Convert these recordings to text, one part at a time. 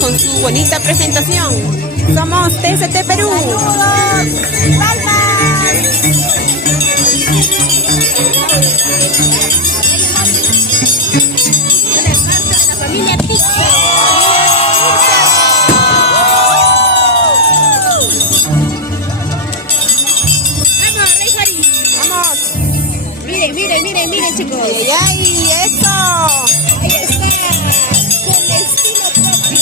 con su bonita presentación. Somos TCT Perú. ¡Saludos! ¡Palmas! La familia Pixel. ¡Vamos, Rey Jari! ¡Vamos! Miren, chicos. ¡Ay, eso! Ahí está. Con estilo propio.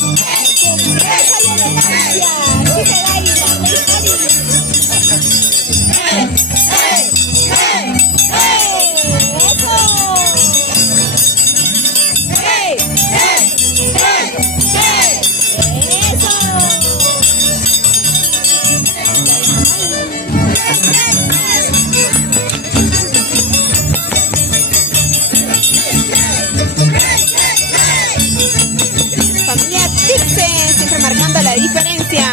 Con fuerza y elegancia. Sí se baila, Rey Jari. Familia Pixel, siempre marcando la diferencia.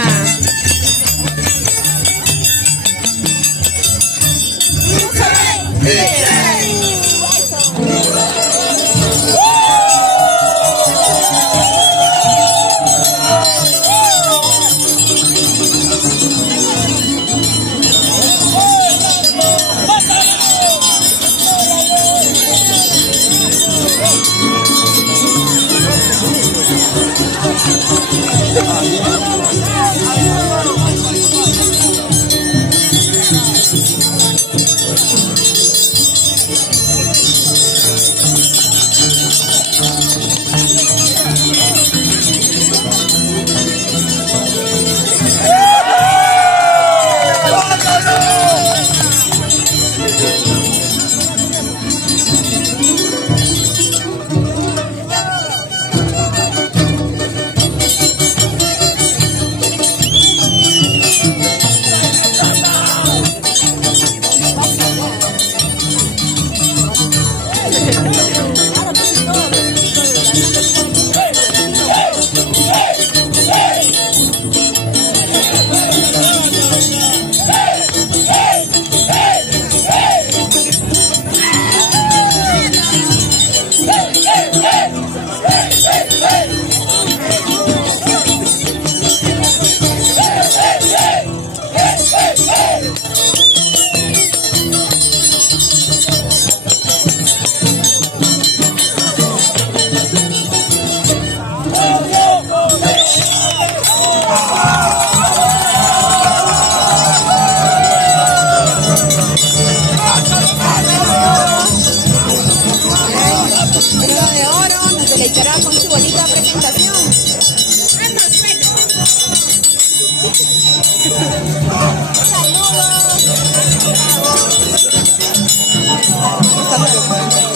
Con su bonita presentación.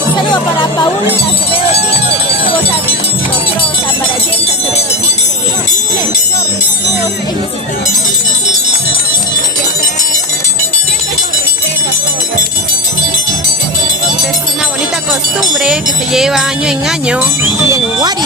Un saludo para Paula Acevedo Dixon, esposa Nostrosa, para James Acevedo Dixon, saludos en ese Es una bonita costumbre que se lleva año en año aquí en Huari.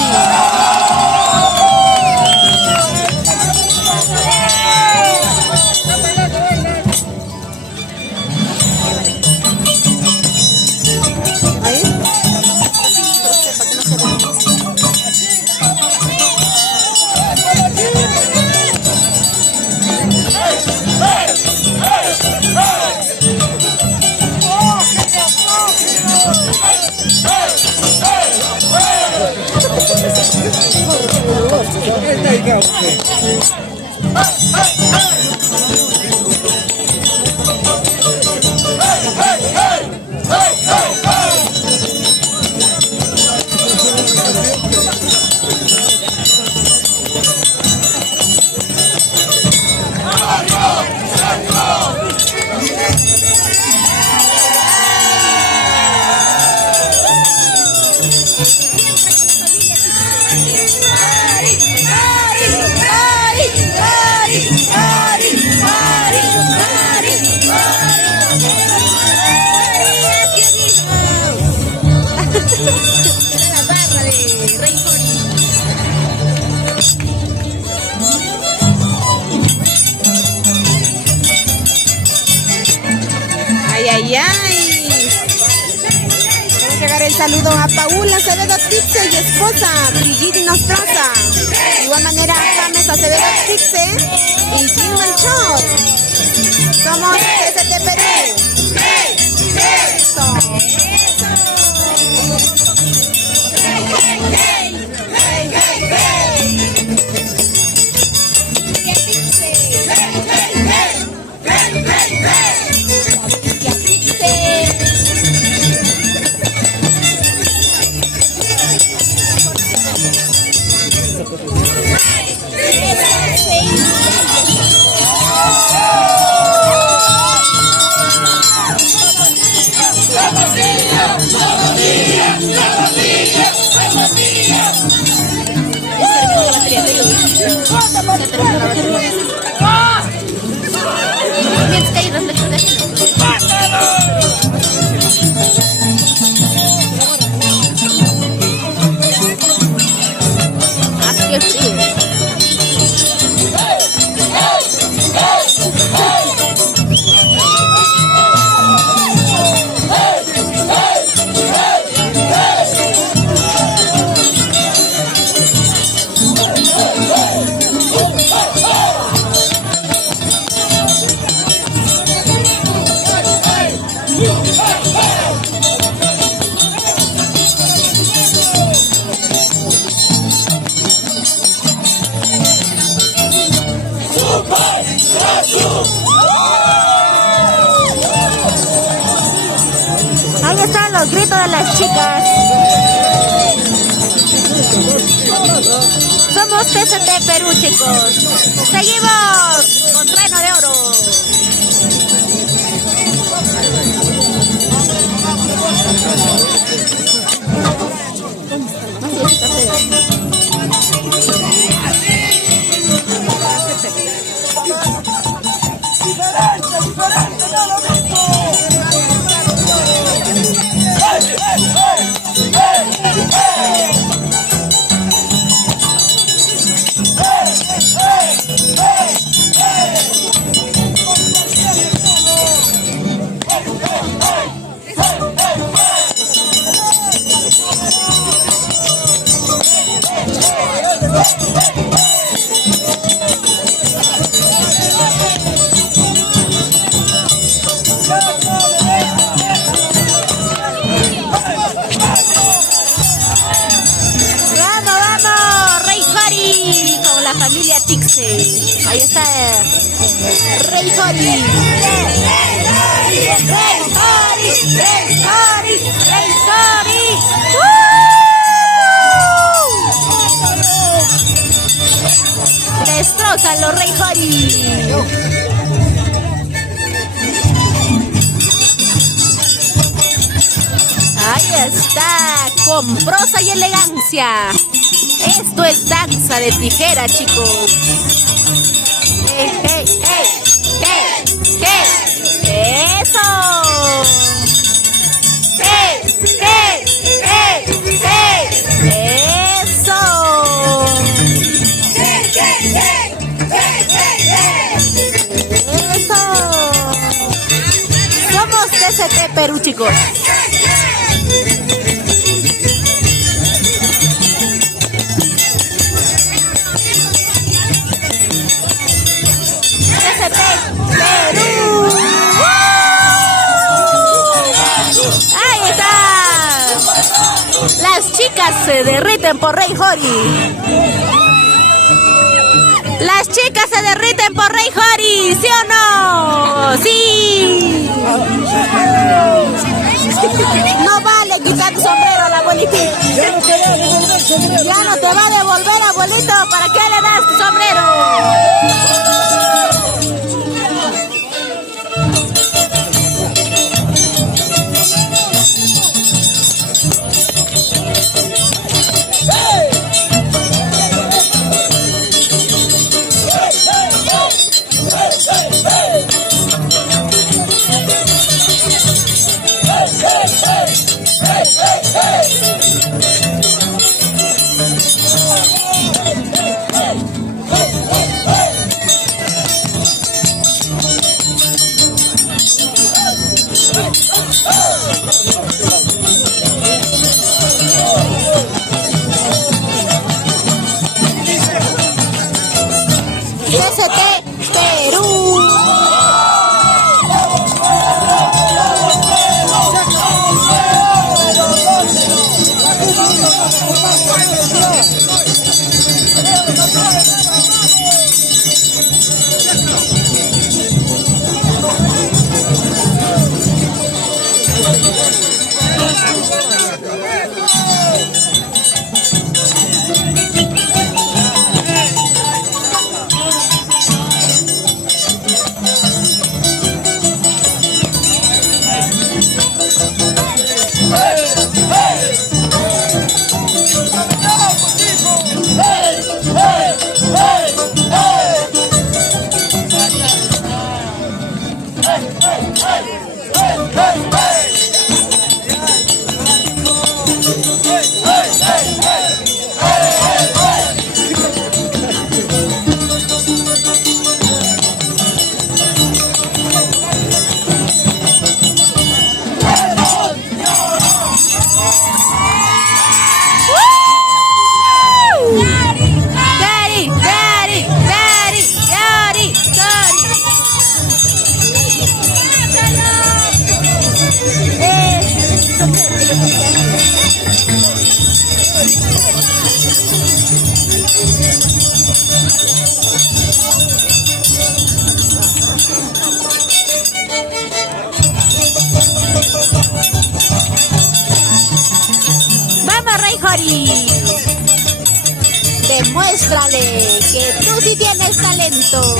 Quiero entregar el saludo a Paula Acevedo Dixon y esposa Brigitte Nostrosa. Dulce y Jim Melchor. Somos ST Perú. Eso. Ahí están los gritos de las chicas. Somos TCT Perú, chicos. Seguimos con Trueno de Oro. Familia Tixe. Ahí está Rey Hori. Rey Hori. Destrozan los Rey Hori. Ahí está, con prosa y elegancia. Esto es danza de tijera, chicos. ¡Hey, hey, hey! ¡Hey, hey! ¡Eso! ¡Hey, hey, hey, hey! ¡Eso! ¡Hey, hey, hey! ¡Hey, hey, hey! ¡Eso! Somos TCT Perú, chicos. Perú. Ahí está. Las chicas se derriten por Rey Hori. Las chicas se derriten por Rey Hori, ¿sí o no? Sí. No vale quitar tu sombrero a la abuelita. Ya no te va a devolver, abuelito. ¿Para qué le das tu sombrero? TCT Perú. Demuéstrale que tú sí tienes talento.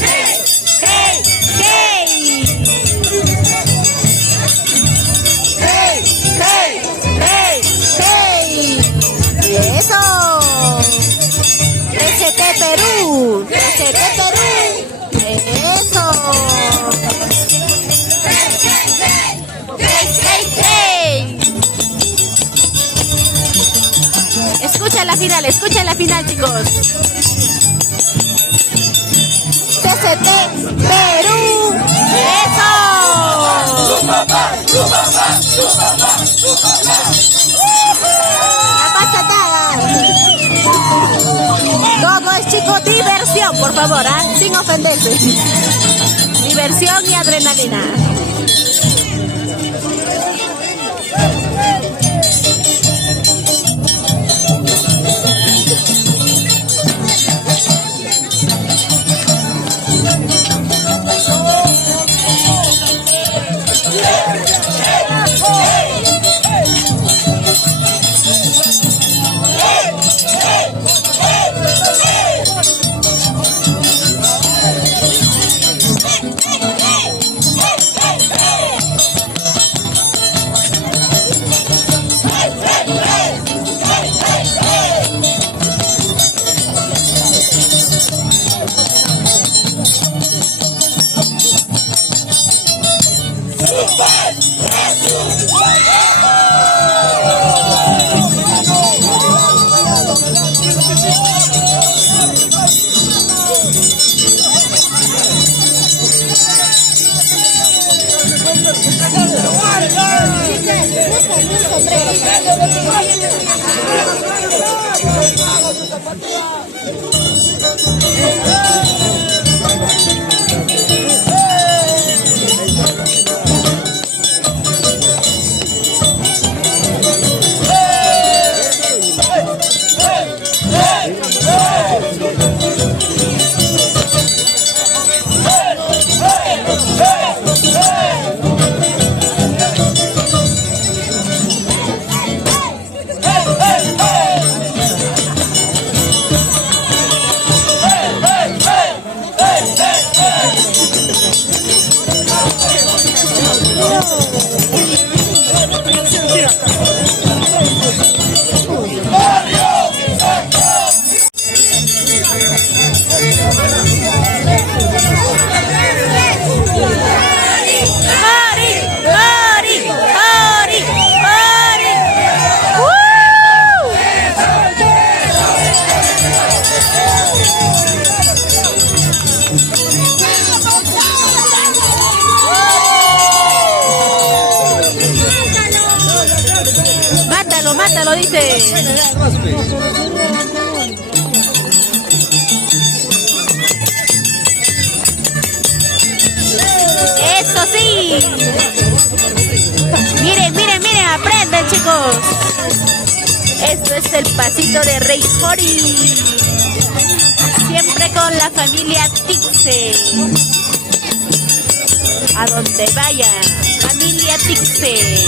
¡Hey! ¡Hey! ¡Hey! ¡Hey! ¡Hey! ¡Hey! ¡Hey! ¡Eso! TCT Perú. TCT Perú. ¡Eso! Escucha la final, chicos. TCT Perú. ¡Eso! La pachatada. Todo es, chicos, diversión, por favor, ¿eh? Sin ofenderse. Diversión y adrenalina. Mátalo, dice. es el pasito de Rey Jori. Siempre con la familia Tixe. A donde vaya, familia Tixe.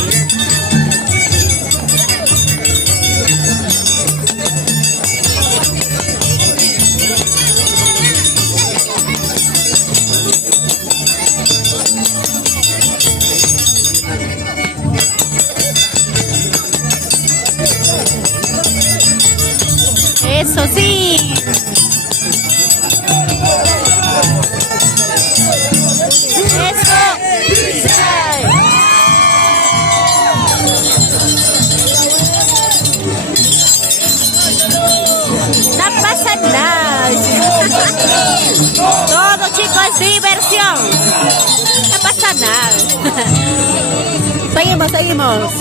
Eso sí. Eso. No pasa nada. Todo, chicos, es diversión. No pasa nada. Seguimos, seguimos.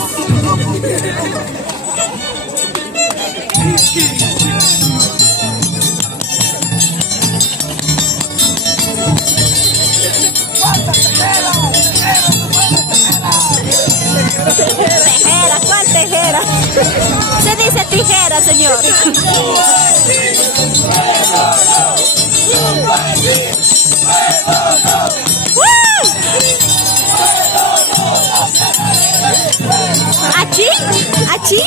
Tejera, ¿cuál tejera? Se dice tijera, señor. ¿Achí? ¿Achí?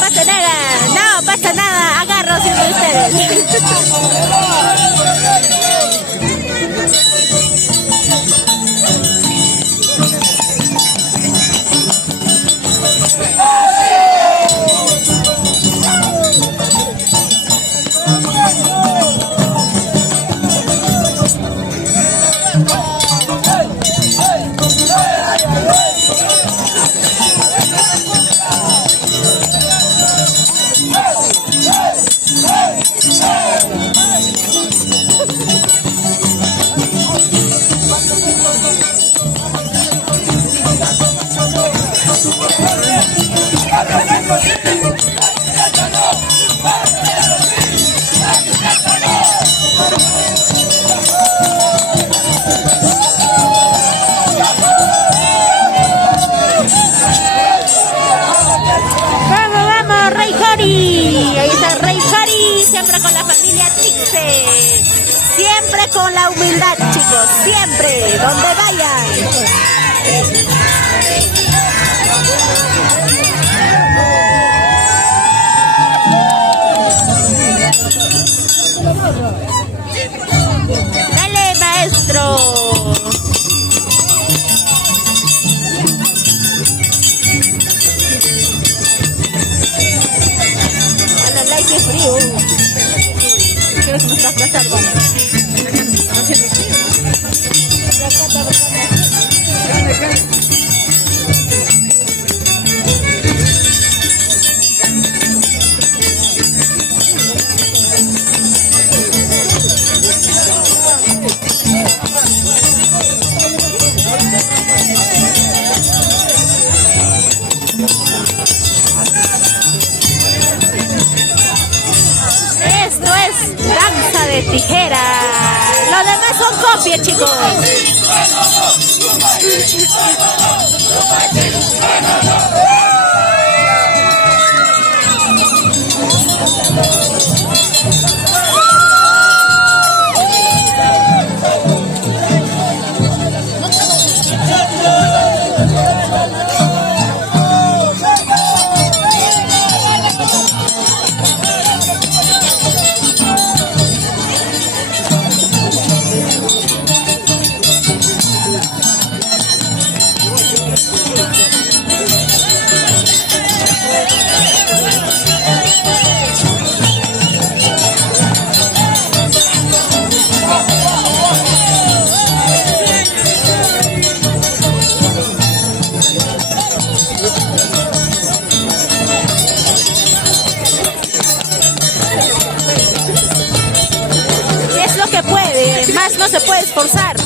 Pasa nada, no pasa nada, agarro sin ustedes. Ahí está Rey Jori, siempre con la familia Tixe. Siempre con la humildad, chicos, siempre, donde vayan. Dale, maestro. ¡Qué frío! Quiero que nos trasplase algo. Haciendo frío. Danza de tijera. Lo demás son copias, chicos. esforzar.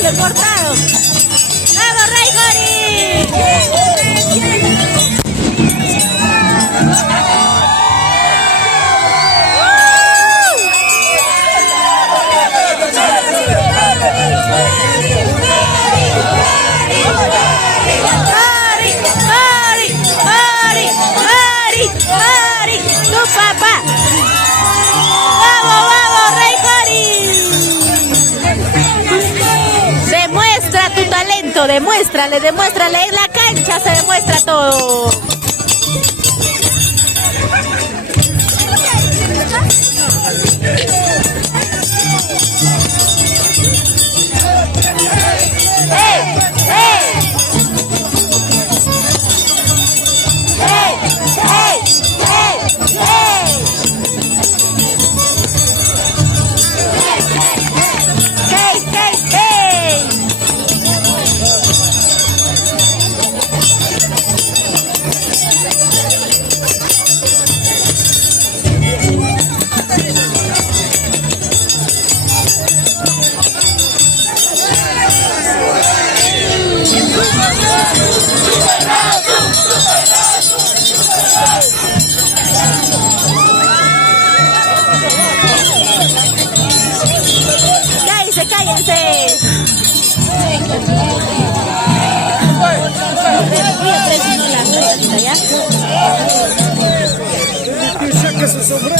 ¡Le cortaron! ¡Vamos, Rey Jori! ¡Tu papá! ¡Vamos, vamos, Rey Jori! Demuestra tu talento, demuéstrale, en la cancha se demuestra todo. ¡Cállense! ¡Saque su sombrero!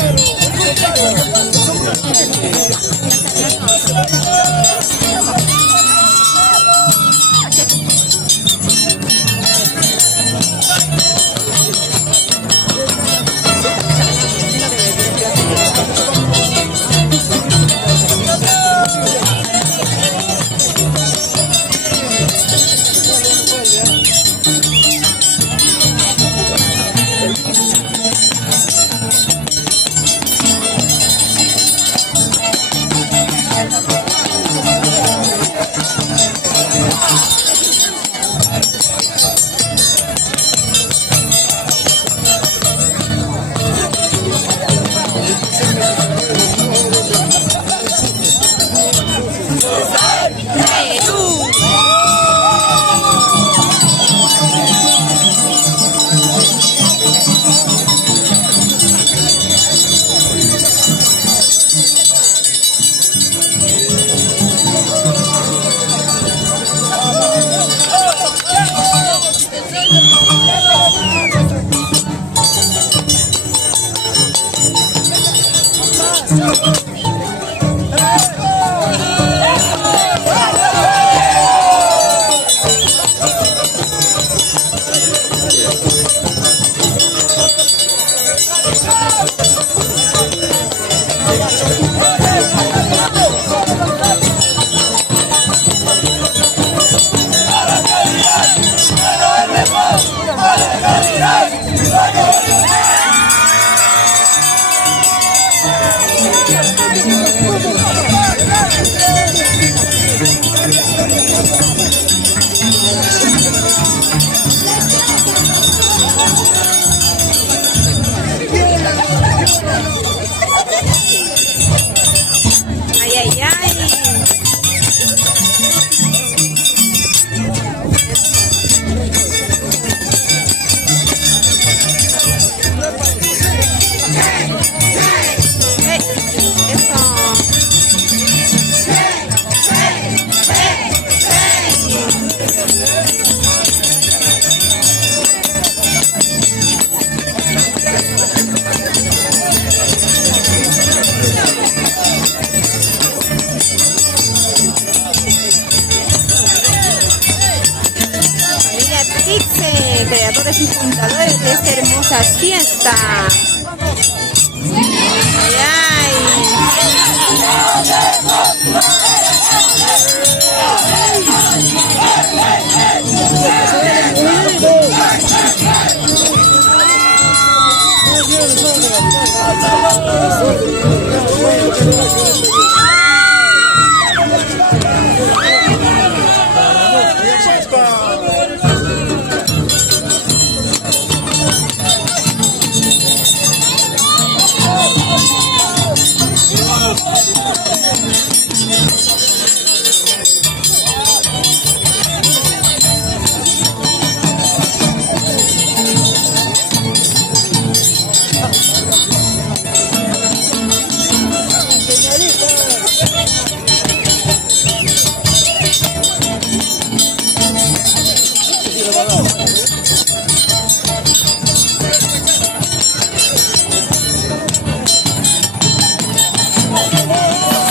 y fundadores de esta hermosa fiesta. Ay, ay.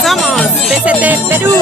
Somos PCT Perú.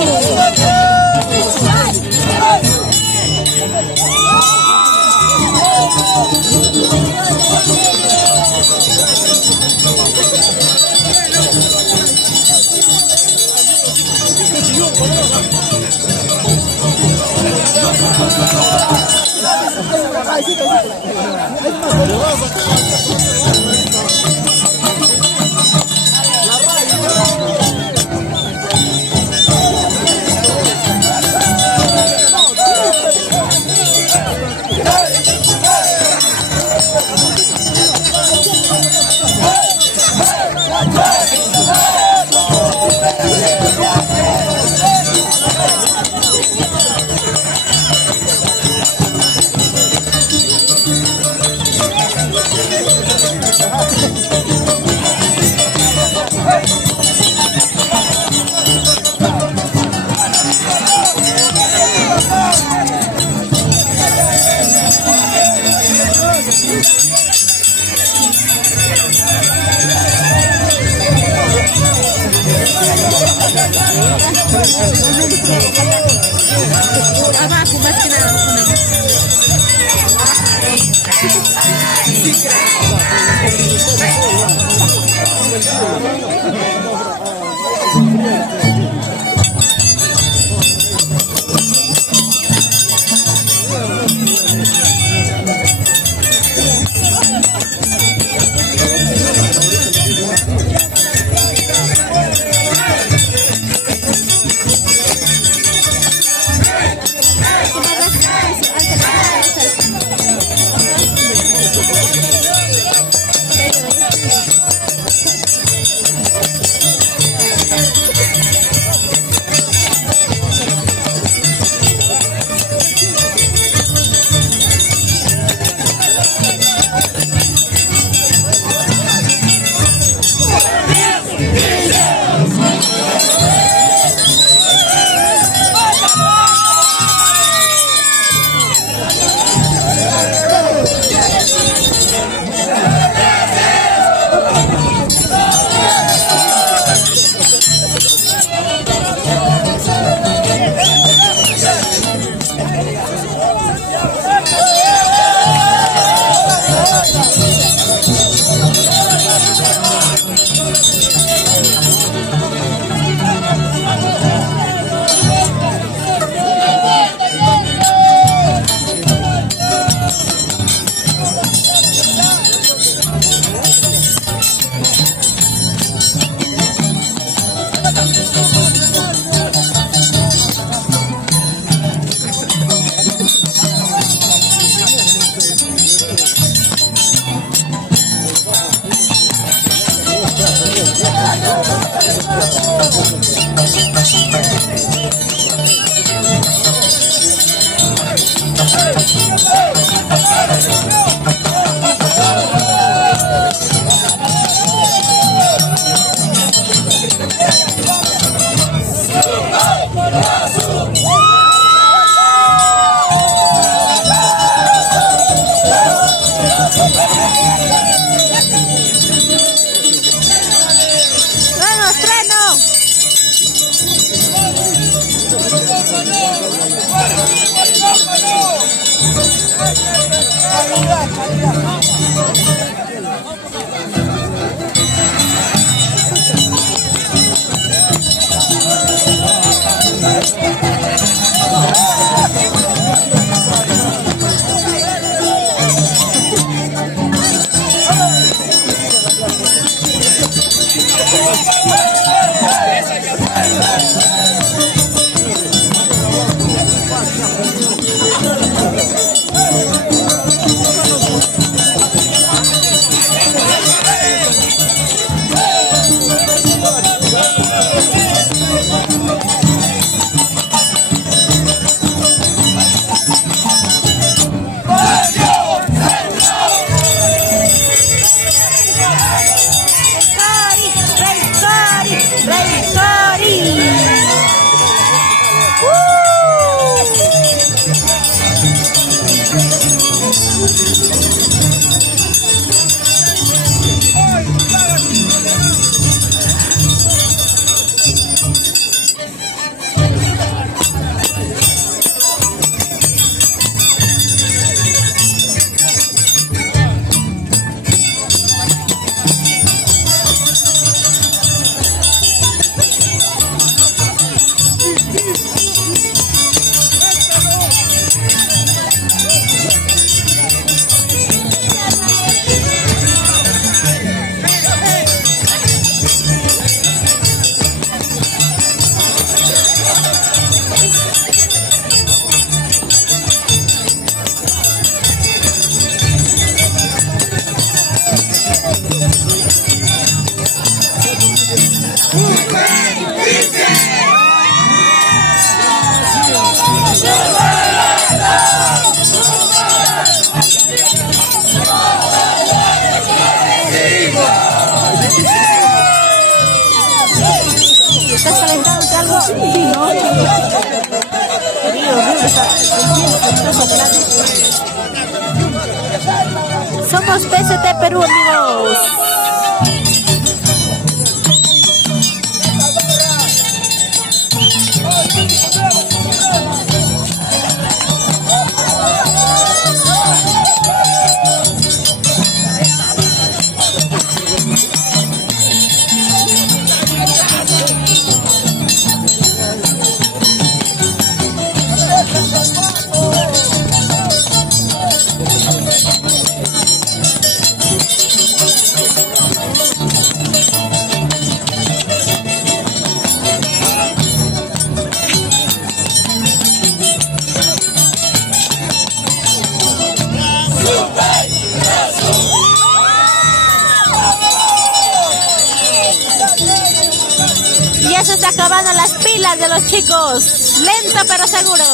Abajo, más que nada. Somos PCT Perú, amigos. Ya se está acabando las pilas de los chicos. Lento pero seguro.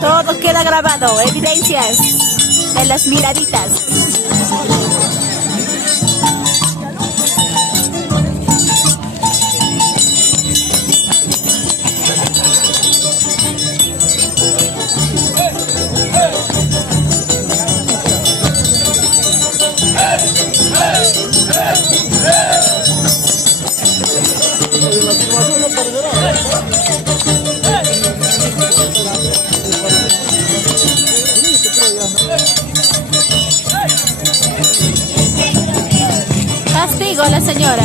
Todo queda grabado. Evidencias de las miraditas. Castigo a la señora.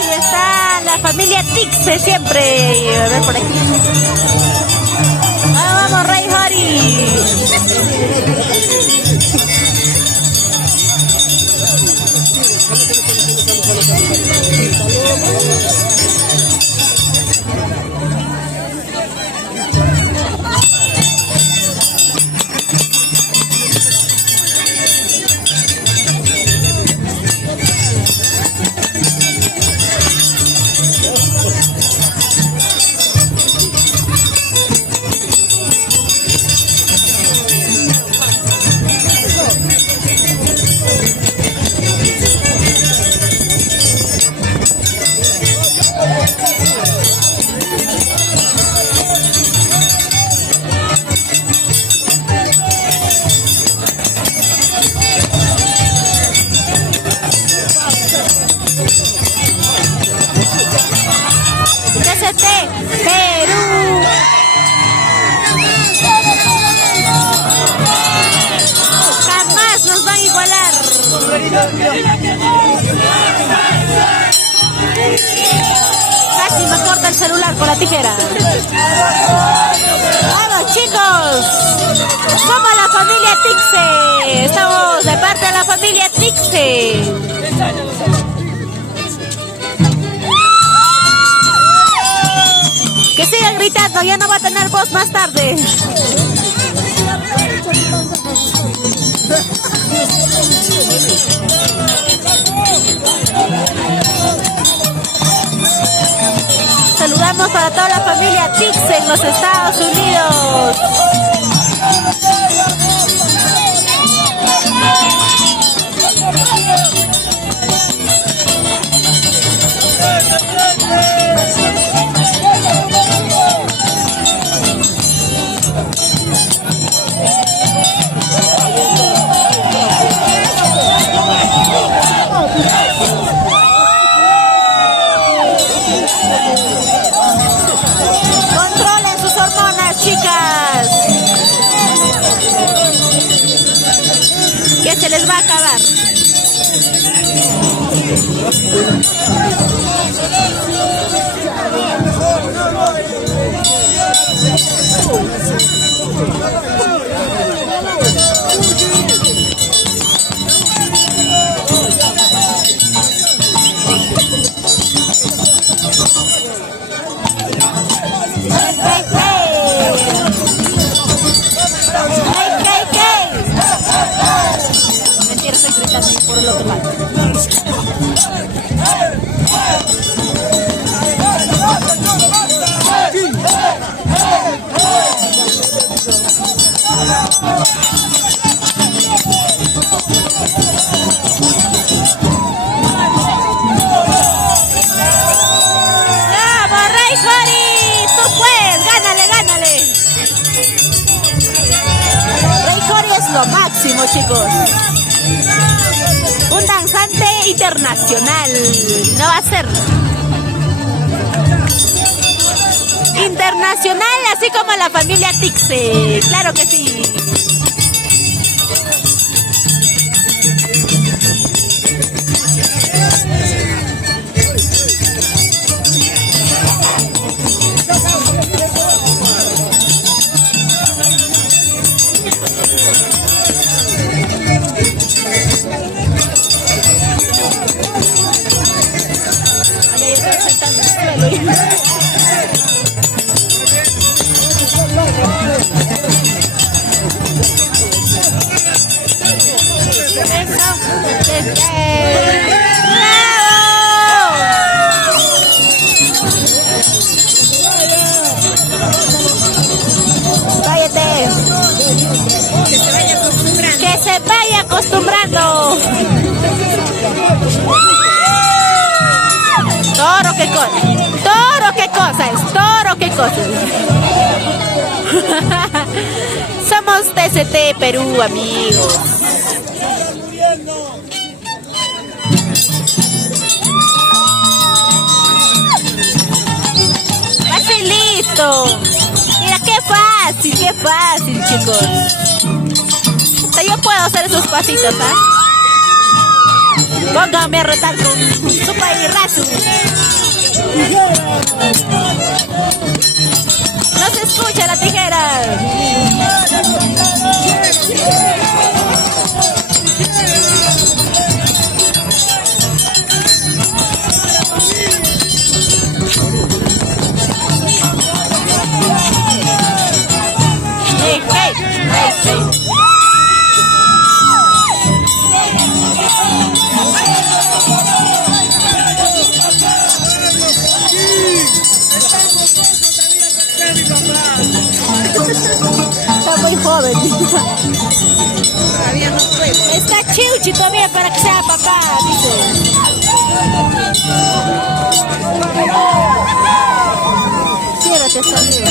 Y está la familia Tixe siempre. A ver por aquí. Ah, vamos, Rey Hori. Perú. Jamás nos van a igualar. Casi me corta el celular con la tijera. Vamos, chicos. Somos la familia Tixe. Estamos de parte de la familia Tixe. Que sigan gritando, ya no va a tener voz más tarde. Saludamos para toda la familia Tixe en los Estados Unidos. Controlen sus hormonas, chicas, que se les va a acabar. Mentira, estoy gritando por el otro lado. lo máximo, chicos. Un danzante internacional. No va a ser internacional, así como la familia Tixe. Claro que sí. Que se vaya acostumbrando. Toro, qué cosa. Toro, qué cosa es. Toro, qué cosa es. Somos TCT Perú, amigos. Facilito. Mira, qué fácil, chicos. Hasta yo puedo hacer esos pasitos, ¿ah? Póngame a retar con su pairrazo. No se escucha la tijera. Hey, hey, hey, hey. Está muy joven. Está chiuchi todavía para que sea papá, dice. Ciérrate esta vida.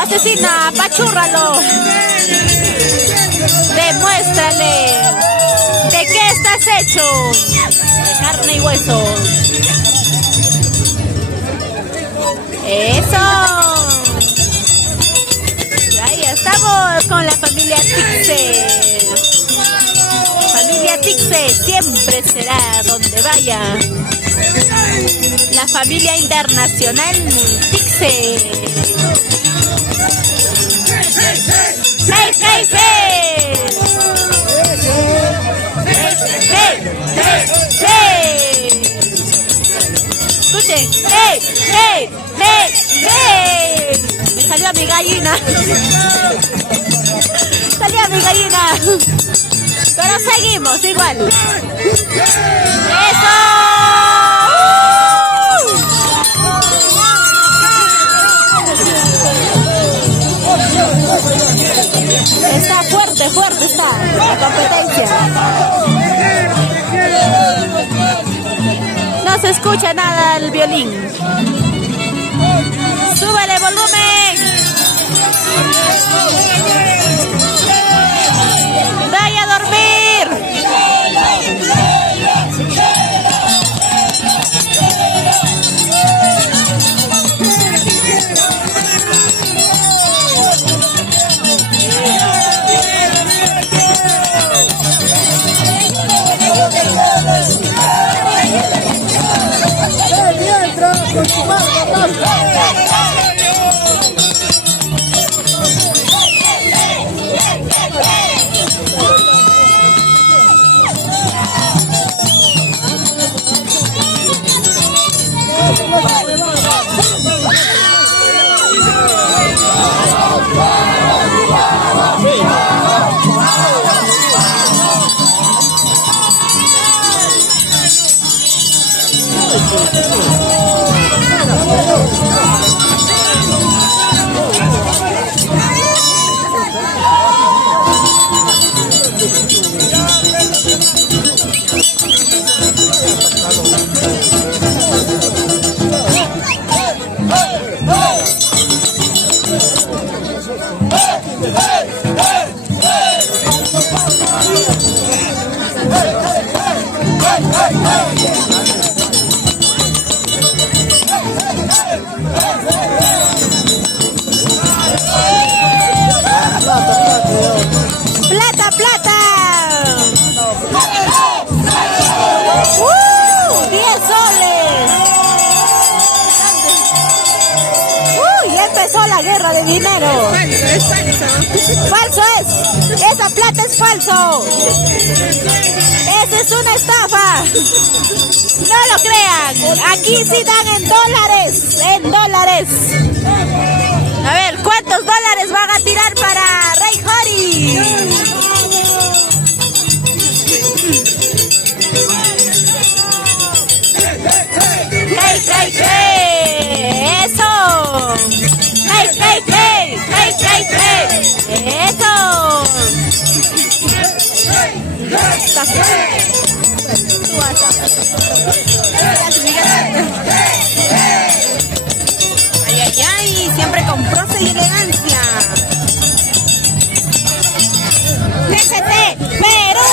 Asesina, apachúrralo. Demuéstrale de qué estás hecho. De carne y hueso. Eso. Ahí estamos con la familia Tixe. Familia Tixe siempre será donde vaya. La familia internacional Tixe. ¡Hey, hey, hey! ¡Hey, hey, hey! Escuchen, ¡hey, hey, hey, hey! Me salió mi gallina. Salió mi gallina. Pero seguimos igual. ¡Eso! Está fuerte, fuerte está la competencia. No se escucha nada el violín. ¡Súbele volumen! ¡Vaya a dormir! Mientras, con su mano, empezó la guerra de dinero. Es falso. Falso es. Esa plata es falso. Esa es una estafa. No lo crean. Aquí sí dan en dólares. En dólares. A ver, ¿cuántos dólares van a tirar para Rey Jori? ¡Hey, hey, hey! ¡Eso! ¡Hey, hey, hey! ¡Hey, hey, hey! ¡Eso! Ay, ay, ay, siempre con prosa y elegancia. ¡TCT Perú!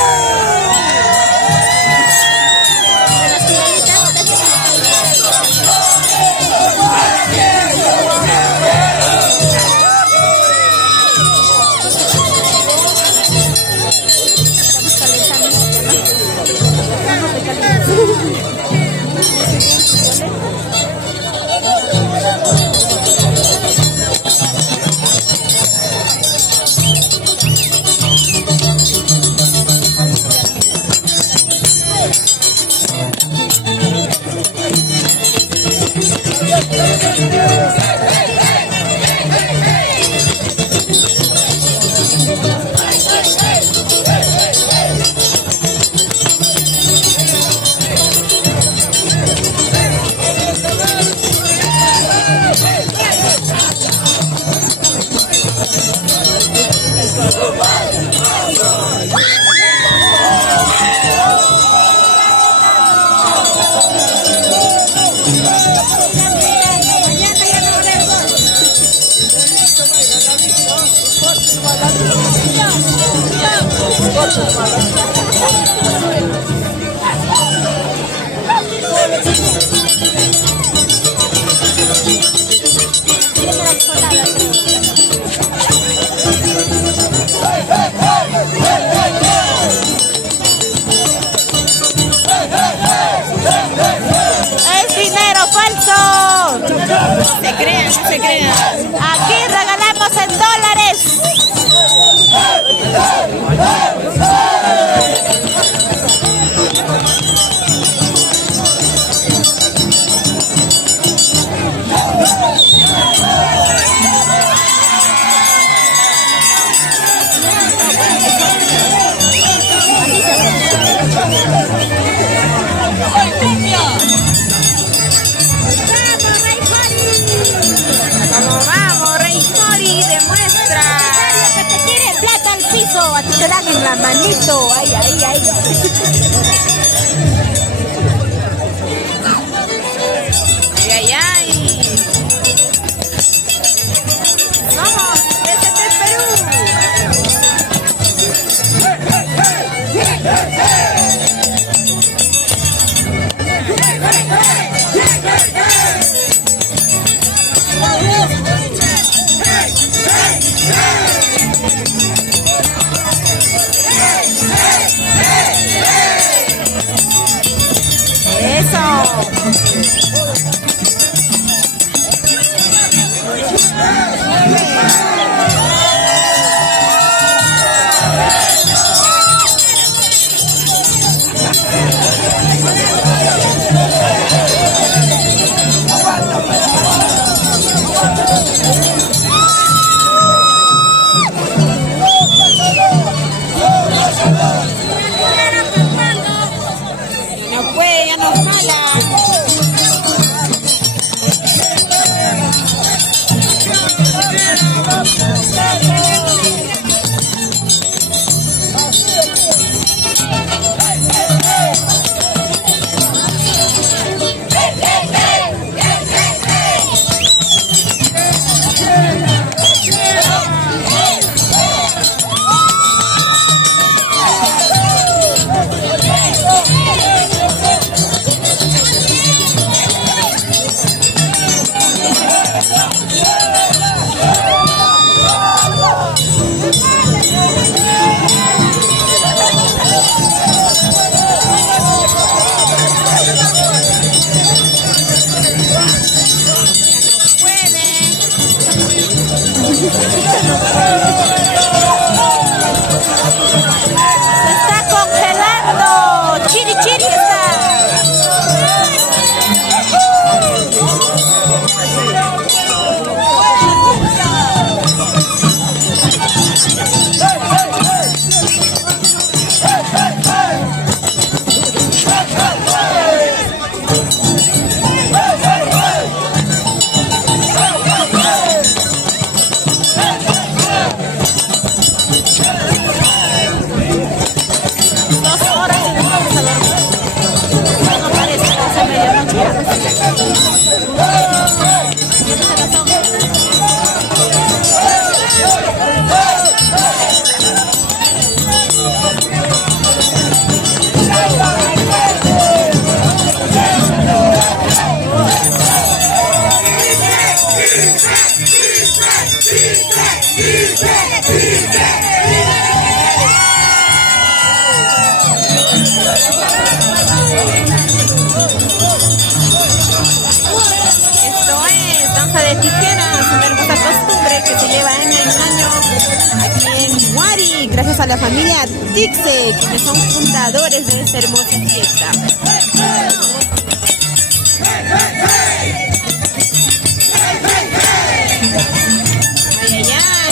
Es dinero falso. Se crean, no se crean. Aquí regalamos en dólares. Vamos, vamos, Rey Jori, demuestra. Que te tire plata al piso, a ti te dan en la manito. Ay, ay, ay. Ay, ay, ay. Vamos, TCT Perú. No puede, ya nos jala. Se está congelando. Chiri chiri está. Gracias a la familia Tixe, que son fundadores de esta hermosa fiesta. Ay, ay,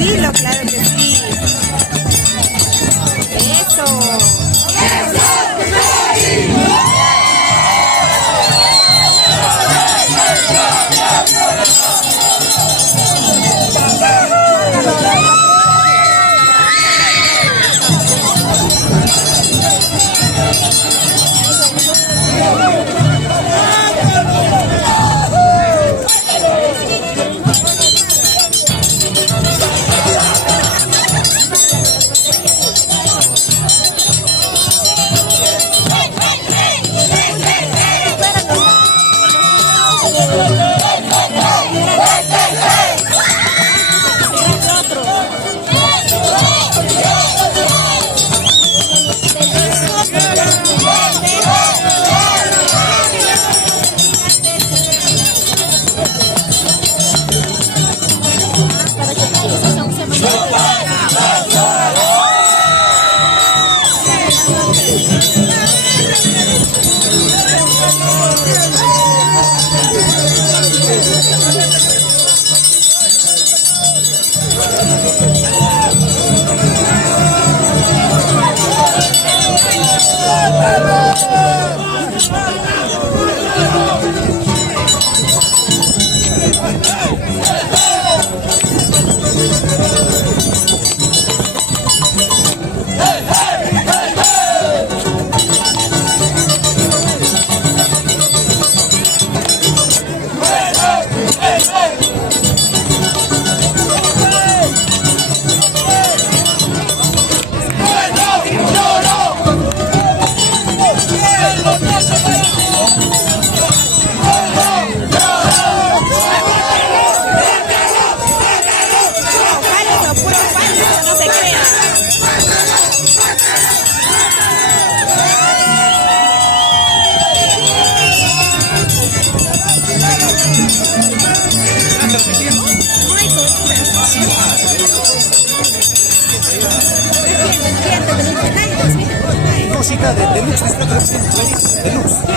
estilo, claro que sí. Eso. Música de Deluxe, Deluxe.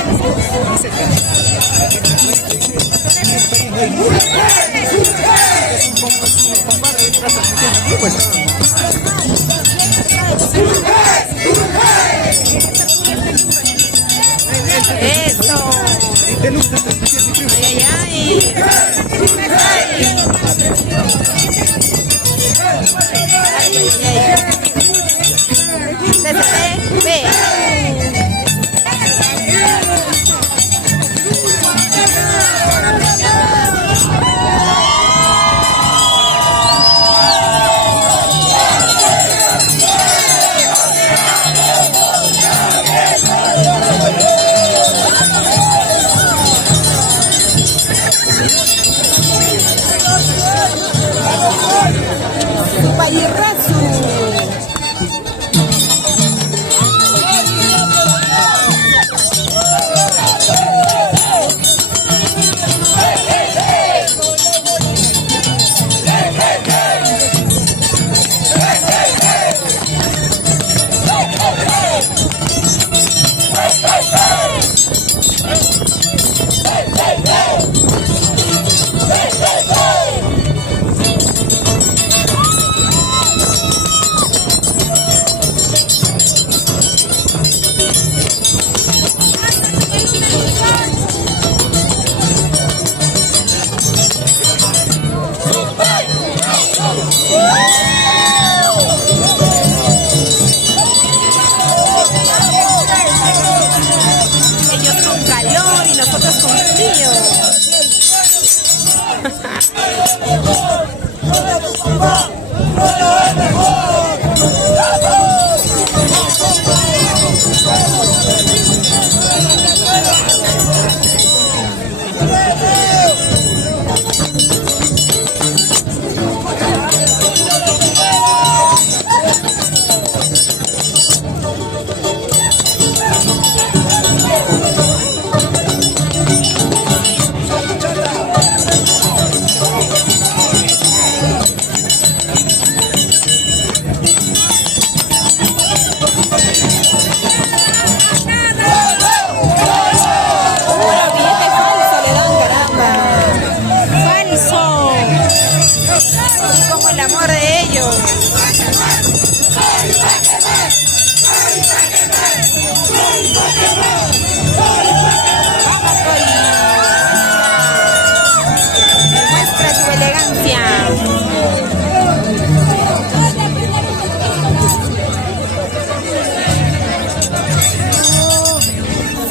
Eso. Ay, ay,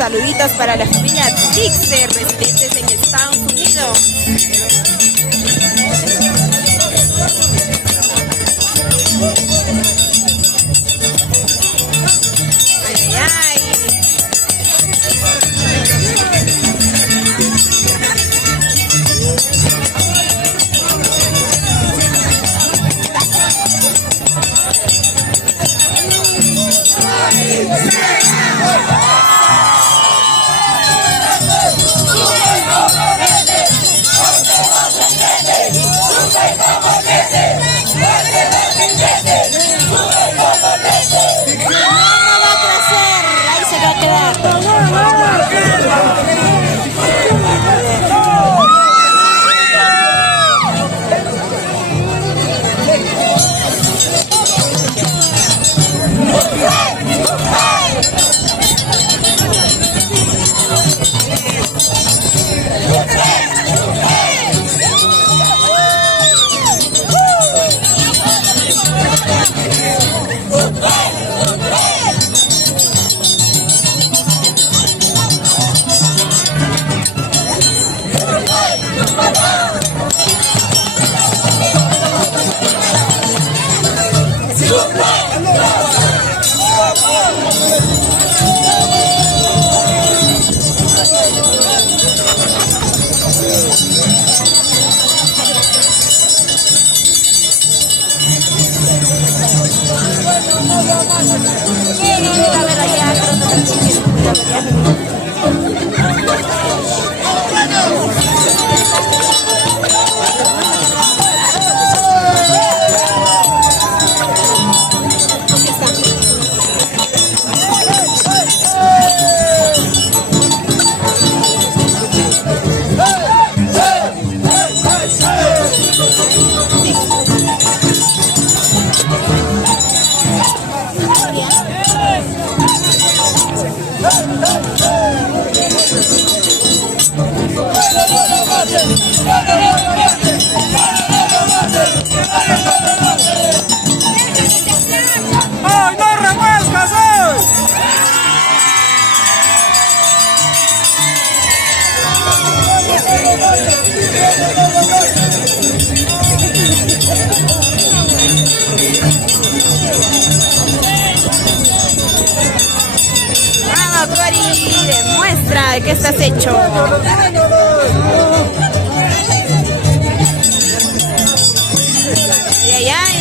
Saluditos para la familia Dixter, residentes en Estados Unidos. Ay, ay, ay. ¡Ay, no revuelcas hoy! Vamos, Cori, demuestra de qué estás hecho. Ay, ay, ay.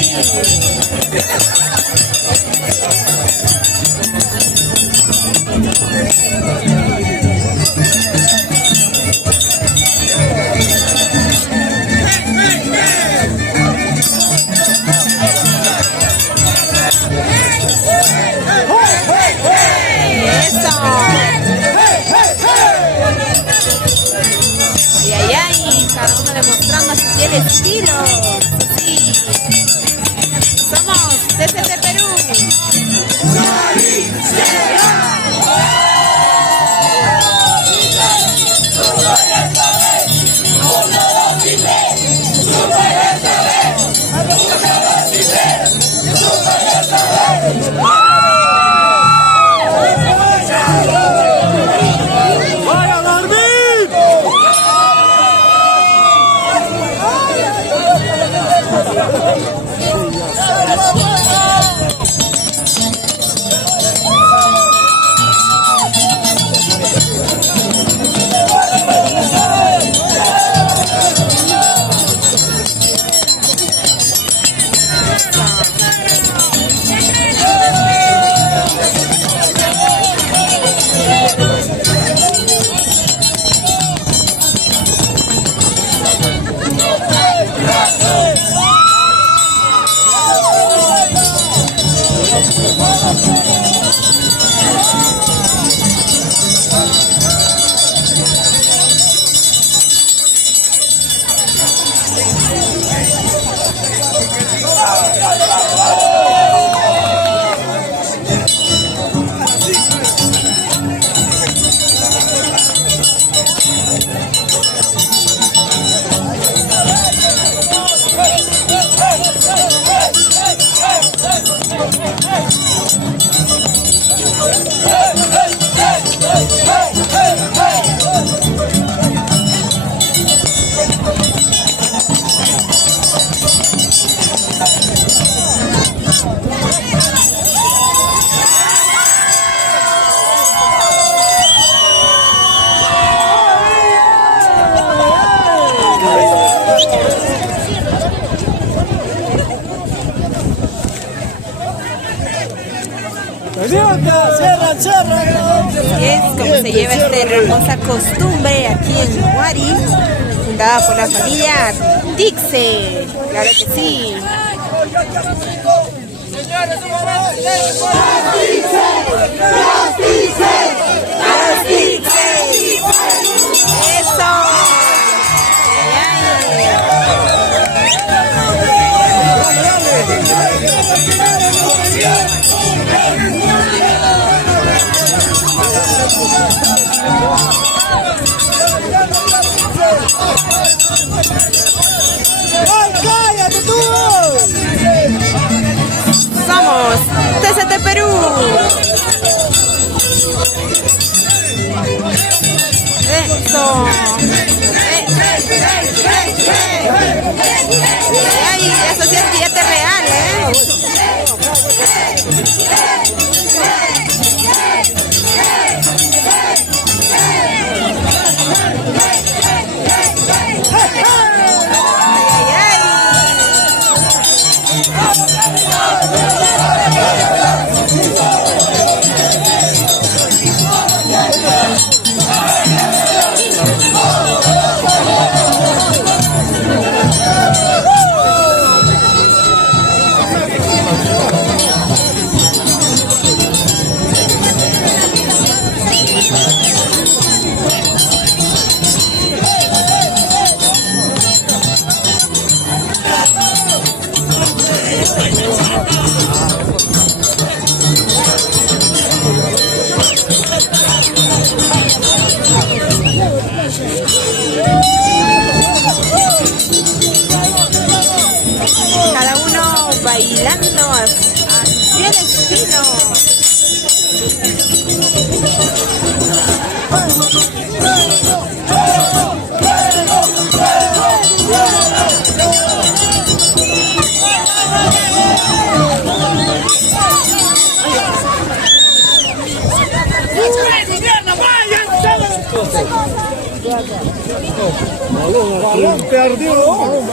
Eso. Ay, ay, ay. Cada uno demostrando su fiel estilo. Sí. Somos desde Perú. ¡Vaya a dormir! Y es como se lleva esta hermosa costumbre aquí en Huari, fundada por la familia Dixe. Claro que sí. Eso. ¡Cállate tú! Somos TCT Perú. Eso. Ay, eso sí es billete real, ¿eh? Cada uno bailando así el estilo. Balón perdido.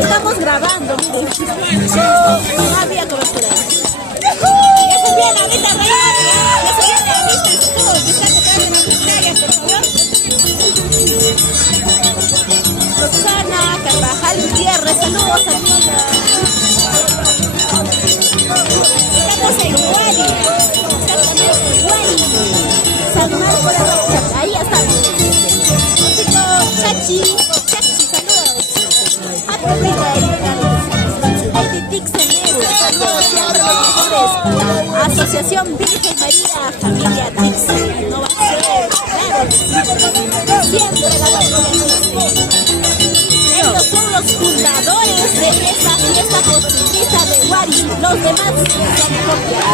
Estamos grabando, miren. No había cobertura. Ya se viene ahorita, ya se viene, avístense todos, que están detrás de las pantallas, por favor. Rosana Carvajal Gutiérrez, saludos amiga. Estamos en Guari. San Marco de Rocha, ahí estamos. Chicos, Chachi, saludos. Asociación Virgen María, familia Dixie, no va a ser, claro, siempre la familia. Ellos son los fundadores de esta fiesta costumbrista de Guari, los demás son copias.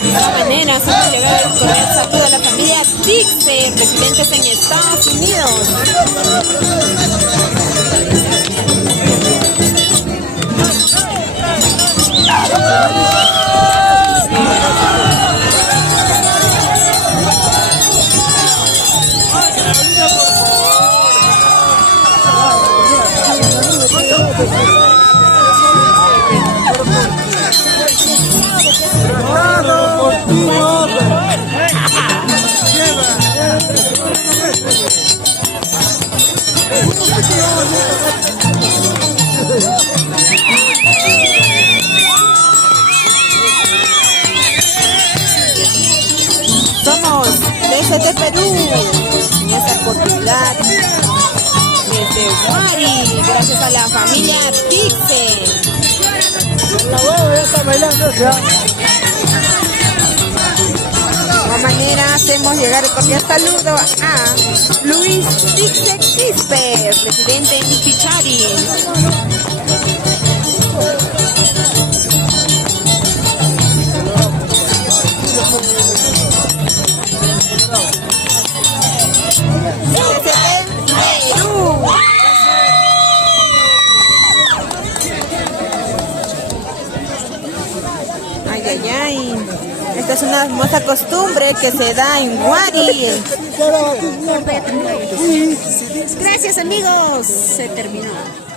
De esta manera se ha llegado el cordial saludo a la familia Dixie, residentes en Estados Unidos. Somos desde Perú, en esta oportunidad desde Guari, gracias a la familia Dixie. La huevo ya está bailando ya. De esta manera hacemos llegar el cordial saludo a Luis Dixie Quispe, presidente en Pichari. Perú. Ay, ay, ay. Esta es una hermosa costumbre que se da en Guari. Gracias amigos, se terminó.